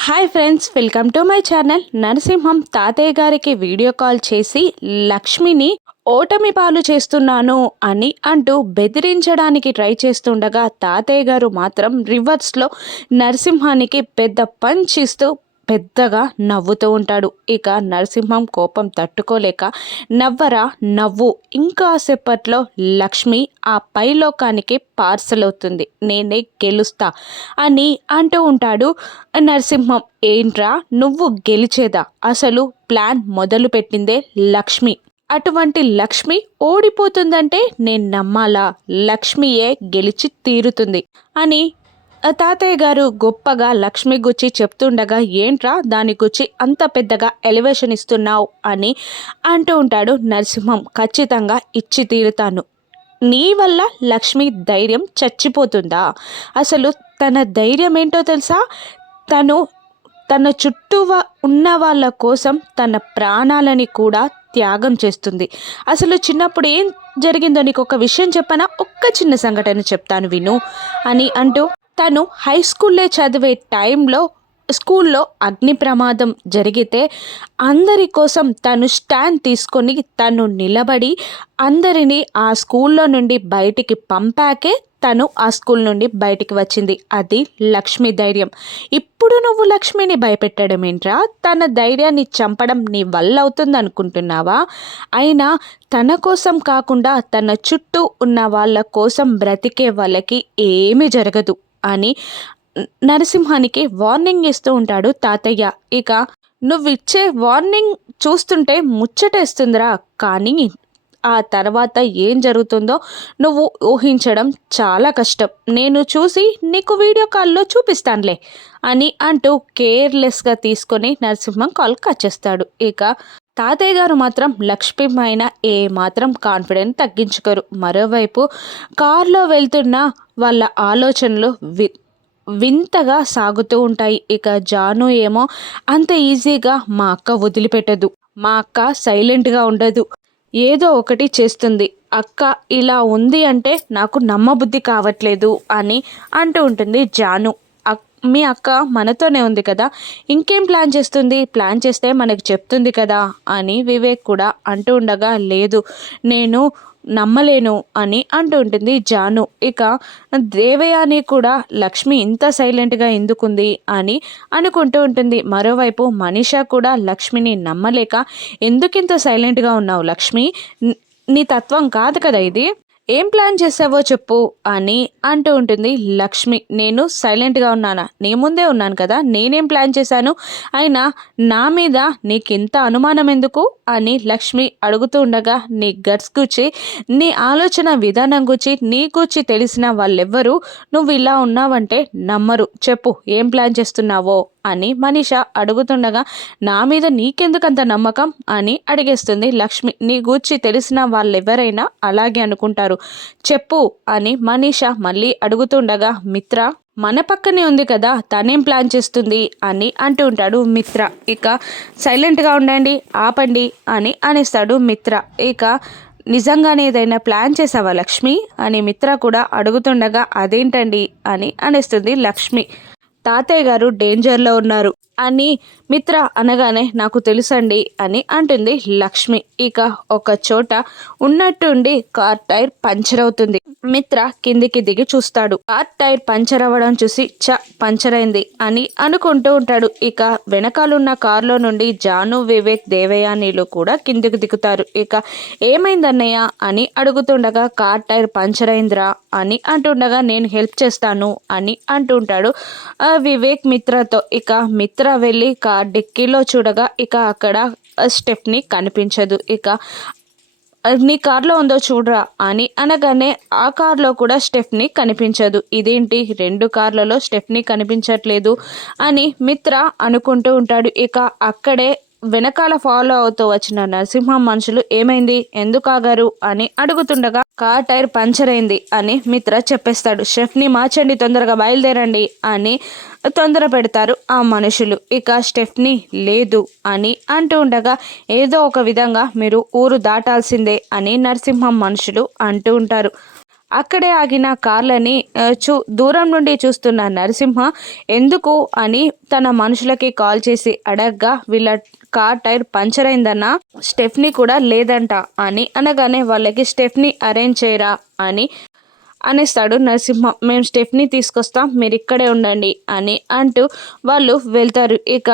Hi friends welcome to my channel. Narasimham తాతయ్య గారికి video call చేసి లక్ష్మిని ఓటమి పాలు చేస్తున్నాను అని అంటూ బెదిరించడానికి ట్రై చేస్తుండగా తాతయ్య గారు మాత్రం రివర్స్లో నరసింహానికి పెద్ద పంచ్ ఇస్తూ పెద్దగా నవ్వుతూ ఉంటాడు. ఇక నరసింహం కోపం తట్టుకోలేక నవ్వరా నవ్వు. ఇంకాసేపట్లో లక్ష్మి ఆ పైలోకానికి పార్సల్ అవుతుంది. నేనే గెలుస్తా అని అంటూ ఉంటాడు నరసింహం. ఏంట్రా నువ్వు గెలిచేదా? అసలు ప్లాన్ మొదలు పెట్టిందే లక్ష్మి. అటువంటి లక్ష్మి ఓడిపోతుందంటే నేను నమ్మాలా? లక్ష్మియే గెలిచి తీరుతుంది అని తాతయ్య గారు గొప్పగా లక్ష్మి గుచ్చి చెప్తుండగా ఏంట్రా దాని గుచ్చి అంత పెద్దగా ఎలివేషన్ ఇస్తున్నావు అని అంటూ ఉంటాడు నరసింహం. ఖచ్చితంగా ఇచ్చి తీరుతాను. నీ వల్ల లక్ష్మి ధైర్యం చచ్చిపోతుందా? అసలు తన ధైర్యం ఏంటో తెలుసా? తను తన చుట్టూ ఉన్న వాళ్ళ కోసం తన ప్రాణాలని కూడా త్యాగం చేస్తుంది. అసలు చిన్నప్పుడు ఏం జరిగిందో నీకు ఒక విషయం చెప్పనా? ఒక్క చిన్న సంఘటన చెప్తాను విను అని అంటూ తను హై స్కూల్లో చదివే టైంలో స్కూల్లో అగ్ని ప్రమాదం జరిగితే అందరి కోసం తను స్టాండ్ తీసుకొని తను నిలబడి అందరినీ ఆ స్కూల్లో నుండి బయటికి పంపాకే తను ఆ స్కూల్ నుండి బయటికి వచ్చింది. అది లక్ష్మి ధైర్యం. ఇప్పుడు నువ్వు లక్ష్మిని భయపెట్టడం ఏంట్రా? తన ధైర్యాన్ని చంపడం నీ వల్ల అవుతుంది అనుకుంటున్నావా? అయినా తన కోసం కాకుండా తన చుట్టూ ఉన్న వాళ్ళ కోసం బ్రతికే వాళ్ళకి ఏమీ జరగదు. అని నరసింహానికి వార్నింగ్ ఇస్తూ ఉంటాడు తాతయ్య. ఇక నువ్విచ్చే వార్నింగ్ చూస్తుంటే ముచ్చటేస్తుందిరా కానీ ఆ తర్వాత ఏం జరుగుతుందో నువ్వు ఊహించడం చాలా కష్టం. నేను చూసి నీకు వీడియో కాల్లో చూపిస్తానులే అని అంటూ కేర్లెస్గా తీసుకొని నరసింహం కాల్ కట్ చేస్తాడు. ఇక తాతయ్య గారు మాత్రం లక్ష్మి పైన ఏ మాత్రం కాన్ఫిడెన్స్ తగ్గించుకోరు. మరోవైపు కారులో వెళ్తున్న వాళ్ళ ఆలోచనలు వి వింతగా సాగుతూ ఉంటాయి. ఇక జాను ఏమో అంత ఈజీగా మా అక్క వదిలిపెట్టదు. మా అక్క సైలెంట్గా ఉండదు. ఏదో ఒకటి చేస్తుంది. అక్క ఇలా ఉంది అంటే నాకు నమ్మబుద్ధి కావట్లేదు అని అంటూ ఉంటుంది జాను. అక్- మీ అక్క మనతోనే ఉంది కదా. ఇంకేం ప్లాన్ చేస్తుంది? ప్లాన్ చేస్తే మనకు చెప్తుంది కదా అని వివేక్ కూడా అంటూ ఉండగా లేదు నేను నమ్మలేను అని అంటూ ఉంటుంది జాను. ఇక దేవయాని కూడా లక్ష్మి ఇంత సైలెంట్గా ఎందుకుంది అని అనుకుంటూ ఉంటుంది. మరోవైపు మనీషా కూడా లక్ష్మిని నమ్మలేక ఎందుకింత సైలెంట్గా ఉన్నావు లక్ష్మి? నీ తత్వం కాదు కదా ఇది. ఏం ప్లాన్ చేసావో చెప్పు అని అంటూ ఉంటుంది లక్ష్మి. నేను సైలెంట్గా ఉన్నానా? నీ ముందే ఉన్నాను కదా? నేనేం ప్లాన్ చేశాను? అయినా నా మీద నీకింత అనుమానం ఎందుకు? అని లక్ష్మి అడుగుతూ ఉండగా నీ గట్స్ గుచ్చి నీ ఆలోచన విధానం గుచ్చి నీ గుచ్చి తెలిసిన వాళ్ళెవ్వరూ నువ్వు ఇలా ఉన్నావంటే నమ్మరు. చెప్పు ఏం ప్లాన్ చేస్తున్నావో? అని మనీష అడుగుతుండగా నా మీద నీకెందుకంత నమ్మకం? అని అడిగేస్తుంది లక్ష్మి. నీ గూర్చి తెలిసిన వాళ్ళెవరైనా అలాగే అనుకుంటారు. చెప్పు అని మనీష మళ్ళీ అడుగుతుండగా మిత్ర మన పక్కనే ఉంది కదా తనేం ప్లాన్ చేస్తుంది అని అంటూ ఉంటాడు మిత్ర. ఇక సైలెంట్గా ఉండండి ఆపండి అని అనేస్తాడు మిత్ర. ఇక నిజంగానే ఏదైనా ప్లాన్ చేసావా లక్ష్మి? అని మిత్ర కూడా అడుగుతుండగా అదేంటండి? అని అనేస్తుంది లక్ష్మి. తాతయ్య గారు డేంజర్లో ఉన్నారు. అని మిత్ర అనగానే నాకు తెలుసండి అని అంటుంది లక్ష్మి. ఇక ఒక చోట ఉన్నట్టుండి కార్ టైర్ పంచర్ అవుతుంది. మిత్ర కిందికి దిగి చూస్తాడు. కార్ టైర్ పంచర్ అవ్వడం చూసి చ పంచర్ అయింది అని అనుకుంటూ ఉంటాడు. ఇక వెనకాలన్న కారులో నుండి జాను వివేక్ దేవయానీలు కూడా కిందికి దిగుతారు. ఇక ఏమైందన్నయ్య అని అడుగుతుండగా కార్ టైర్ పంచర్ అయిందిరా అని అంటుండగా నేను హెల్ప్ చేస్తాను అని అంటుంటాడు ఆ వివేక్ మిత్రతో. ఇక మిత్ర వెళ్ళి కార్ డిక్కీలో చూడగా ఇక అక్కడ స్టెప్ని కనిపించదు. ఇక నీ కార్లో ఉందో చూడరా అని అనగానే ఆ కార్లో కూడా స్టెఫ్నీ కనిపించదు. ఇదేంటి? రెండు కార్లలో స్టెఫ్నీ కనిపించట్లేదు అని మిత్ర అనుకుంటూ ఉంటాడు. ఇక అక్కడే వెనకాల ఫాలో అవుతూ వచ్చిన నరసింహం మనుషులు ఏమైంది? ఎందుకు ఆగారు? అని అడుగుతుండగా కార్ టైర్ పంచర్ అయింది అని మిత్ర చెప్పేస్తాడు. షెఫ్ని మార్చండి తొందరగా బయలుదేరండి అని తొందర పెడతారు ఆ మనుషులు. ఇక స్టెఫ్ని లేదు అని అంటూ ఉండగా ఏదో ఒక విధంగా మీరు ఊరు దాటాల్సిందే అని నరసింహం మనుషులు అంటూ ఉంటారు. అక్కడే ఆగిన కార్లని చూ దూరం నుండి చూస్తున్న నరసింహ ఎందుకు? అని తన మనుషులకి కాల్ చేసి అడగ్గా వీళ్ళ కార్ టైర్ పంచర్ అయిందన్న స్టెఫ్నీ కూడా లేదంట అని అనగానే వాళ్ళకి స్టెఫ్నీ అరేంజ్ చేయరా? అని అనేస్తాడు నరసింహ. మేము స్టెఫ్ని తీసుకొస్తాం మీరు ఇక్కడే ఉండండి అని అంటూ వాళ్ళు వెళ్తారు. ఇక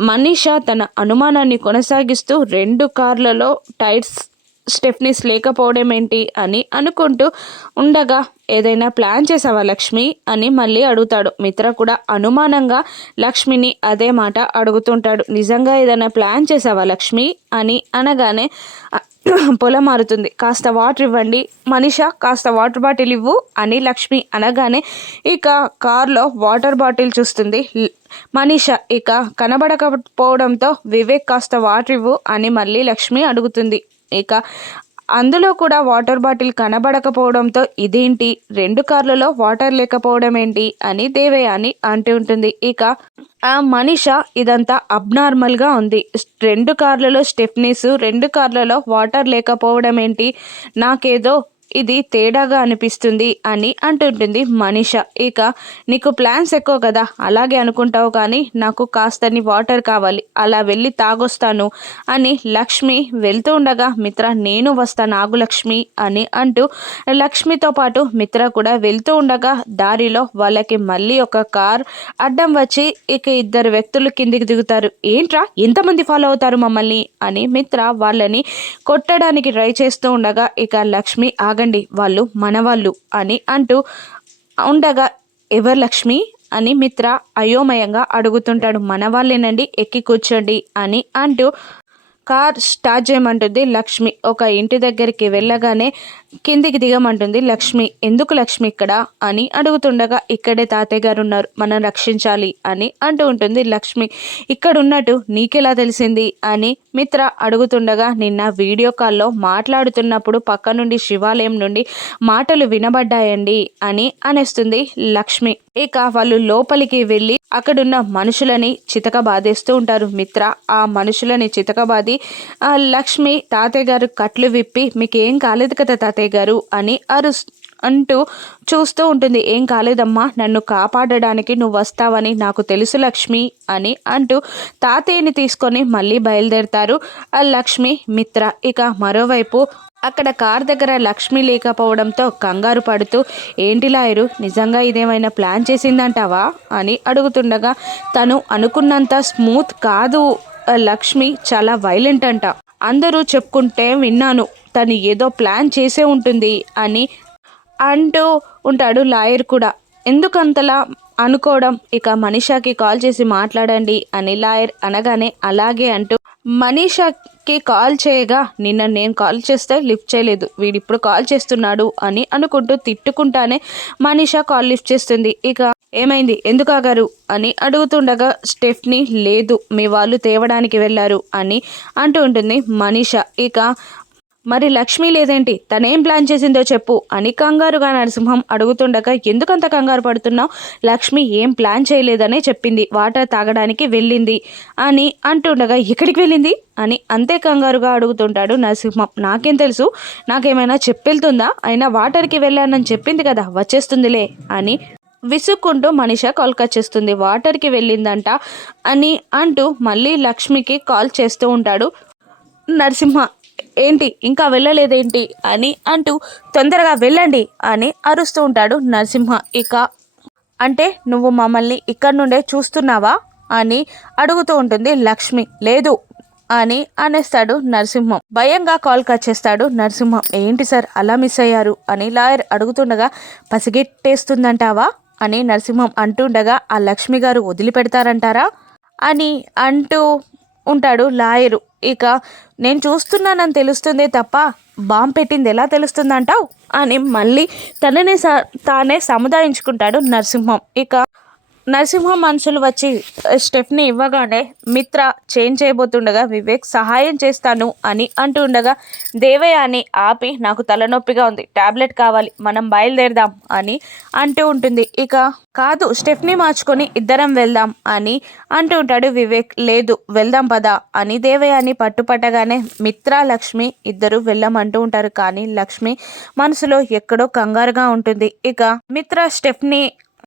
మనీషా తన అనుమానాన్ని కొనసాగిస్తూ రెండు కార్లలో టైర్స్ స్టెఫ్నీస్ లేకపోవడం ఏంటి అని అనుకుంటూ ఉండగా ఏదైనా ప్లాన్ చేసావా లక్ష్మి? అని మళ్ళీ అడుగుతాడు. మిత్ర కూడా అనుమానంగా లక్ష్మిని అదే మాట అడుగుతుంటాడు. నిజంగా ఏదైనా ప్లాన్ చేసావా లక్ష్మి? అని అనగానే పొలం మారుతుంది. కాస్త వాటర్ ఇవ్వండి. మనిష కాస్త వాటర్ బాటిల్ ఇవ్వు అని లక్ష్మి అనగానే ఇక కార్లో వాటర్ బాటిల్ చూస్తుంది. మనిష మనీష ఇక కనబడకపోవడంతో వివేక్ కాస్త వాటర్ ఇవ్వు అని మళ్ళీ లక్ష్మి అడుగుతుంది. ఇక అందులో కూడా వాటర్ బాటిల్ కనబడకపోవడంతో ఇదేంటి? రెండు కార్లలో వాటర్ లేకపోవడం ఏంటి అని దేవయాని అంటూ ఉంటుంది. ఇక ఆ మనిష ఇదంతా అబ్నార్మల్గా ఉంది. రెండు కార్లలో స్టెఫ్నీస్ రెండు కార్లలో వాటర్ లేకపోవడం ఏంటి నాకేదో ఇది తేడాగా అనిపిస్తుంది అని అంటుంటుంది మనిష. ఇక నీకు ప్లాన్స్ ఎక్కువ కదా అలాగే అనుకుంటావు కానీ నాకు కాస్తని వాటర్ కావాలి అలా వెళ్ళి తాగొస్తాను అని లక్ష్మి వెళ్తూ ఉండగా మిత్ర నేను వస్తాను ఆగు లక్ష్మి అని అంటూ లక్ష్మితో పాటు మిత్ర కూడా వెళ్తూ ఉండగా దారిలో వాళ్ళకి మళ్ళీ ఒక కార్ అడ్డం వచ్చి ఇక ఇద్దరు వ్యక్తులు కిందికి దిగుతారు. ఏంట్రా ఎంతమంది ఫాలో అవుతారు మమ్మల్ని అని మిత్ర వాళ్ళని కొట్టడానికి ట్రై చేస్తూ ఉండగా ఇక లక్ష్మి ఆగ ఆగండి వాళ్ళు మనవాళ్ళు అని అంటూ ఉండగా ఎవరు లక్ష్మి అని మిత్ర అయోమయంగా అడుగుతుంటాడు. మనవాళ్ళేనండి ఎక్కి కూర్చోండి అని అంటూ కార్ స్టార్ట్ చేయమంటుంది లక్ష్మి. ఒక ఇంటి దగ్గరికి వెళ్ళగానే కిందికి దిగమంటుంది లక్ష్మి. ఎందుకు లక్ష్మి ఇక్కడ అని అడుగుతుండగా ఇక్కడే తాతయ్య గారు ఉన్నారు మనం రక్షించాలి అని అంటూ ఉంటుంది లక్ష్మి. ఇక్కడ ఉన్నట్టు నీకెలా తెలిసింది అని మిత్ర అడుగుతుండగా నిన్న వీడియో కాల్లో మాట్లాడుతున్నప్పుడు పక్క నుండి శివాలయం నుండి మాటలు వినబడ్డాయండి అని అనేస్తుంది లక్ష్మి. ఇక వాళ్ళు లోపలికి వెళ్ళి అక్కడున్న మనుషులని చితక బాధేస్తూ ఉంటారు మిత్ర. ఆ మనుషులని చితకబాది ఆ లక్ష్మి తాతయ్య గారు కట్లు విప్పి మీకేం కాలేదు కదా తాతయ్య గారు అని అరుస్ అంటూ చూస్తూ ఉంటుంది. ఏం కాలేదమ్మా? నన్ను కాపాడడానికి నువ్వు వస్తావని నాకు తెలుసు లక్ష్మి అని అంటూ తాతయ్యని తీసుకొని మళ్ళీ బయలుదేరుతారు. ఆ లక్ష్మి మిత్ర ఇక మరోవైపు అక్కడ కార్ దగ్గర లక్ష్మి లేకపోవడంతో కంగారు పడుతూ ఏంటి లాయరు నిజంగా ఇదేమైనా ప్లాన్ చేసిందంటావా? అని అడుగుతుండగా తను అనుకున్నంత స్మూత్ కాదు. ఆ లక్ష్మి చాలా వైలెంట్ అంట. అందరూ చెప్పుకుంటే విన్నాను. తను ఏదో ప్లాన్ చేసే ఉంటుంది అని అంటూ ఉంటాడు లాయర్ కూడా. ఎందుకంతలా అనుకోవడం? ఇక మనీషాకి కాల్ చేసి మాట్లాడండి అని లాయర్ అనగానే అలాగే అంటూ మనీషాకి కాల్ చేయగా నిన్న నేను కాల్ చేస్తే లిఫ్ట్ చేయలేదు వీడిప్పుడు కాల్ చేస్తున్నాడు అని అనుకుంటూ తిట్టుకుంటానే మనీషా కాల్ లిఫ్ట్ చేస్తుంది. ఇక ఏమైంది? ఎందుకు ఆగారు? అని అడుగుతుండగా స్టెఫ్ని లేదు మీ వాళ్ళు తేవడానికి వెళ్ళారు అని అంటూ ఉంటుంది మనీష. ఇక మరి లక్ష్మి లేదేంటి? తనేం ప్లాన్ చేసిందో చెప్పు అని కంగారుగా నరసింహం అడుగుతుండగా ఎందుకంత కంగారు పడుతున్నావు? లక్ష్మి ఏం ప్లాన్ చేయలేదనే చెప్పింది. వాటర్ తాగడానికి వెళ్ళింది అని అంటుండగా ఎక్కడికి వెళ్ళింది? అని అంతే కంగారుగా అడుగుతుంటాడు నరసింహం. నాకేం తెలుసు. నాకేమైనా చెప్పెళ్తుందా? అయినా వాటర్కి వెళ్ళానని చెప్పింది కదా వచ్చేస్తుందిలే అని విసుక్కుంటూ మనిష కాల్ చేస్తుంది. వాటర్కి వెళ్ళిందంట అని అంటూ మళ్ళీ లక్ష్మికి కాల్ చేస్తూ ఉంటాడు నరసింహ. ఏంటి ఇంకా వెళ్ళలేదేంటి అని అంటూ తొందరగా వెళ్ళండి అని అరుస్తూ ఉంటాడు నరసింహ. ఇక అంటే నువ్వు మమ్మల్ని ఇక్కడ నుండే చూస్తున్నావా అని అడుగుతూ ఉంటుంది లక్ష్మి. లేదు అని అనేస్తాడు నరసింహం. భయంగా కాల్ కట్ చేస్తాడు నరసింహం. ఏంటి సార్ అలా మిస్ అయ్యారు అని లాయర్ అడుగుతుండగా పసిగెట్టేస్తుందంటావా అని నరసింహం అంటుండగా ఆ లక్ష్మి గారు వదిలిపెడతారంటారా అని అంటూ ఉంటాడు లాయరు. ఇక నేను చూస్తున్నానని తెలుస్తుందే తప్ప బాంబు పెట్టింది ఎలా తెలుస్తుందంటావు? అని మళ్ళీ తనని స తానే సముదాయించుకుంటాడు నరసింహం. ఇక నరసింహ మనుషులు వచ్చి స్టెఫ్ని ఇవ్వగానే మిత్ర చేంజ్ చేయబోతుండగా వివేక్ సహాయం చేస్తాను అని అంటూ ఉండగా దేవయాని ఆపి నాకు తలనొప్పిగా ఉంది టాబ్లెట్ కావాలి మనం బయలుదేరదాం అని అంటూ ఉంటుంది. ఇక కాదు స్టెఫ్ని మార్చుకొని ఇద్దరం వెళ్దాం అని అంటూ ఉంటాడు వివేక్. లేదు వెళ్దాం పదా అని దేవయాని పట్టుపట్టగానే మిత్ర లక్ష్మి ఇద్దరు వెళ్ళమంటూ ఉంటారు. కానీ లక్ష్మి మనసులో ఎక్కడో కంగారుగా ఉంటుంది. ఇక మిత్ర స్టెఫ్ని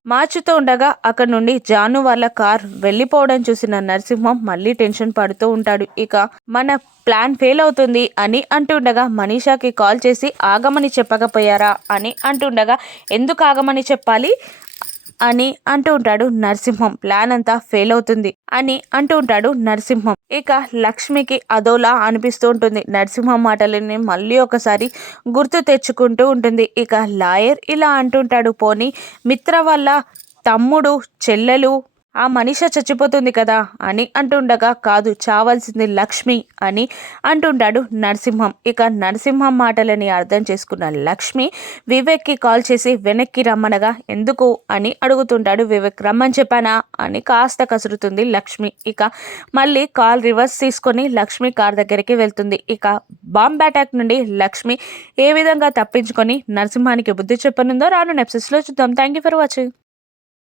మార్చుతూ ఉండగా అక్కడ నుండి జాను వాళ్ళ కార్ వెళ్ళిపోవడం చూసిన నరసింహం మళ్ళీ టెన్షన్ పడుతూ ఉంటాడు. ఇక మన ప్లాన్ ఫెయిల్ అవుతుంది అని అంటుండగా మనీషాకి కాల్ చేసి ఆగమని చెప్పకపోయారా అని అంటుండగా ఎందుకు ఆగమని చెప్పాలి? అని అంటూ ఉంటాడు నరసింహం. ప్లాన్ అంతా ఫెయిల్ అవుతుంది అని అంటూ ఉంటాడు నరసింహం. ఇక లక్ష్మికి అదోలా అనిపిస్తూ ఉంటుంది. నరసింహం మాటలని మళ్ళీ ఒకసారి గుర్తు తెచ్చుకుంటూ ఉంటుంది. ఇక లాయర్ ఇలా అంటుంటాడు పోనీ మిత్ర వల్ల తమ్ముడు చెల్లెలు ఆ మనిష చచ్చిపోతుంది కదా అని అంటుండగా కాదు చావాల్సింది లక్ష్మి అని అంటుంటాడు నరసింహం. ఇక నరసింహం మాటలని అర్థం చేసుకున్న లక్ష్మి వివేక్కి కాల్ చేసి వెనక్కి రమ్మనగా ఎందుకు? అని అడుగుతుంటాడు వివేక్. రమ్మని చెప్పానా? అని కాస్త కసురుతుంది లక్ష్మి. ఇక మళ్ళీ కాల్ రివర్స్ తీసుకొని లక్ష్మి కార్ దగ్గరికి వెళ్తుంది. ఇక బాంబ్ అటాక్ నుండి లక్ష్మి ఏ విధంగా తప్పించుకొని నరసింహానికి బుద్ధి చెప్పనుందో రాను నెప్సెస్లో చూద్దాం. Thank you for watching.